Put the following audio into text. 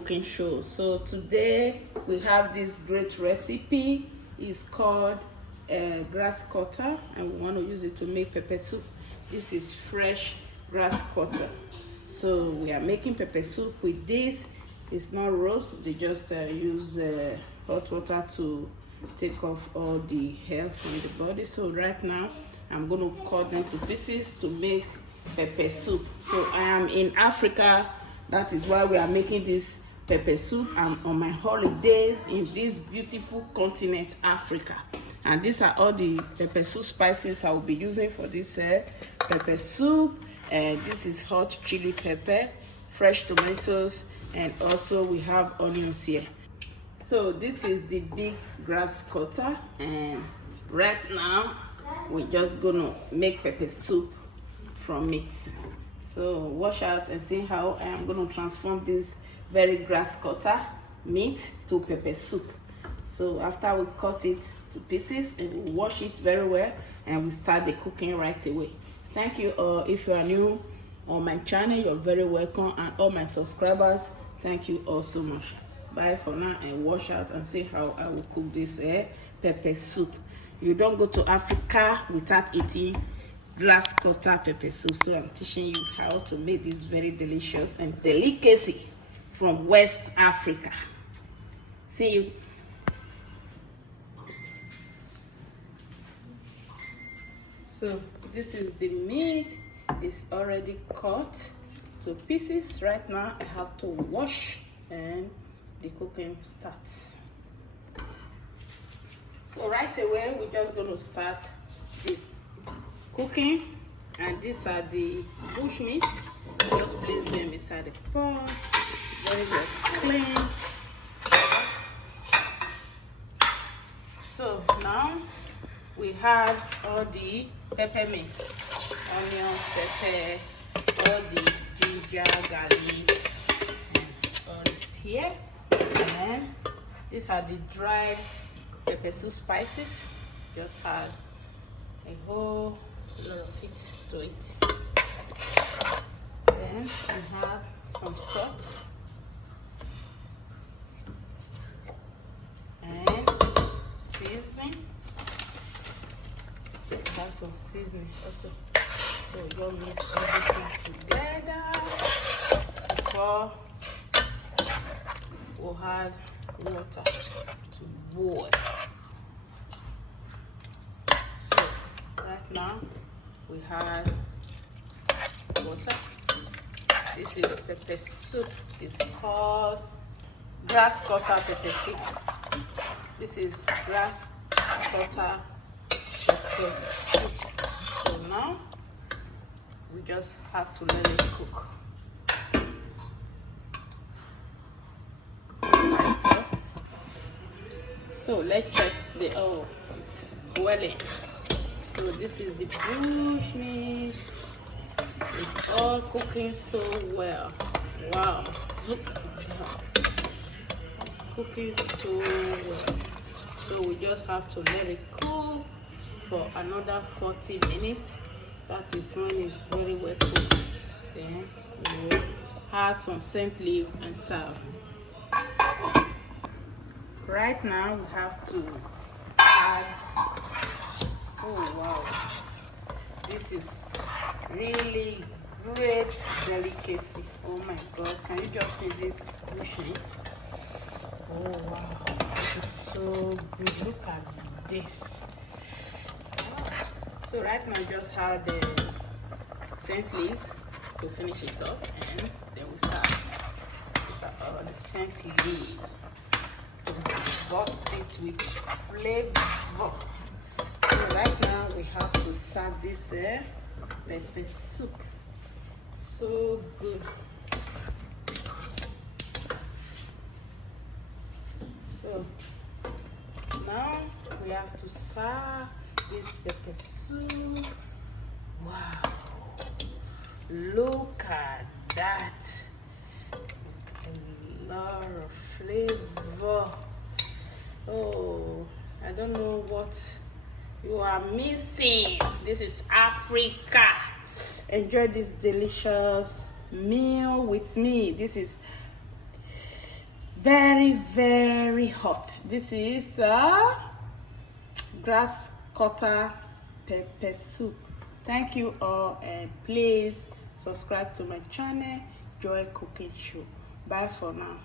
cooking show. So today we have this great recipe. It's called grass cutter, and we want to use it to make pepper soup. This is fresh grass cutter. So we are making pepper soup with this. It's not roast. They just use hot water to take off all the hair from the body. So right now I'm going to cut them to pieces to make pepper soup. So I am in Africa. That is why we are making this pepper soup. I'm on my holidays in this beautiful continent, Africa. And these are all the pepper soup spices I will be using for this pepper soup. This is hot chili pepper, fresh tomatoes, and also we have onions here. So this is the big grass cutter, and right now we're just gonna make pepper soup from it. So watch out and see how I am going to transform this very grass cutter meat to pepper soup. So after we cut it to pieces and we wash it very well, and we start the cooking right away. Thank you. If you are new on my channel, you're very welcome, and all my subscribers, thank you all so much. Bye for now, and watch out and see how I will cook this pepper soup. You don't go to Africa without eating grass cutter pepper soup. So I'm teaching you how to make this very delicious and delicacy from West Africa. See you. So this is the meat. It's already cut to pieces. Right now I have to wash and the cooking starts. So right away we're just going to start the cooking, and these are the bush meat. Just place them inside the pot, very well clean. So now we have all the pepper mix, onions, pepper, all the ginger, garlic, all this here. And then these are the dried pepper soup spices. Just add a whole lot of it to it. Then we have some salt and seasoning. Have some seasoning also. So we just mix everything together before we'll add water to boil. Right now we have water. This is pepper soup. It's called grass cutter pepper soup. This is grass cutter pepper soup. So now we just have to let it cook. So let's check the oil. It's boiling. So this is the bush meat. It's all cooking so well. Wow, look at that. It's cooking so well. So we just have to let it cook for another 40 minutes. That is when it's very well cooked. Then we will add some scent leaf and serve. Right now we have to add, oh wow, this is really great delicacy. Oh my god, can you just see this bush meat? Oh wow, this is so good. Look at this. So right now just add the scent leaves to finish it up, and then we serve. These are all the scent leaves. Bust it with flavor. So right now we have to serve this pepper soup. So good. So now we have to serve this pepper soup. Wow, look at that. A lot of flavor. Oh, I don't know what you are missing. This is Africa. Enjoy this delicious meal with me. This is very, very hot. This is grass cutter pepper soup. Thank you all, and please subscribe to my channel, Joy Cooking Show. Bye for now.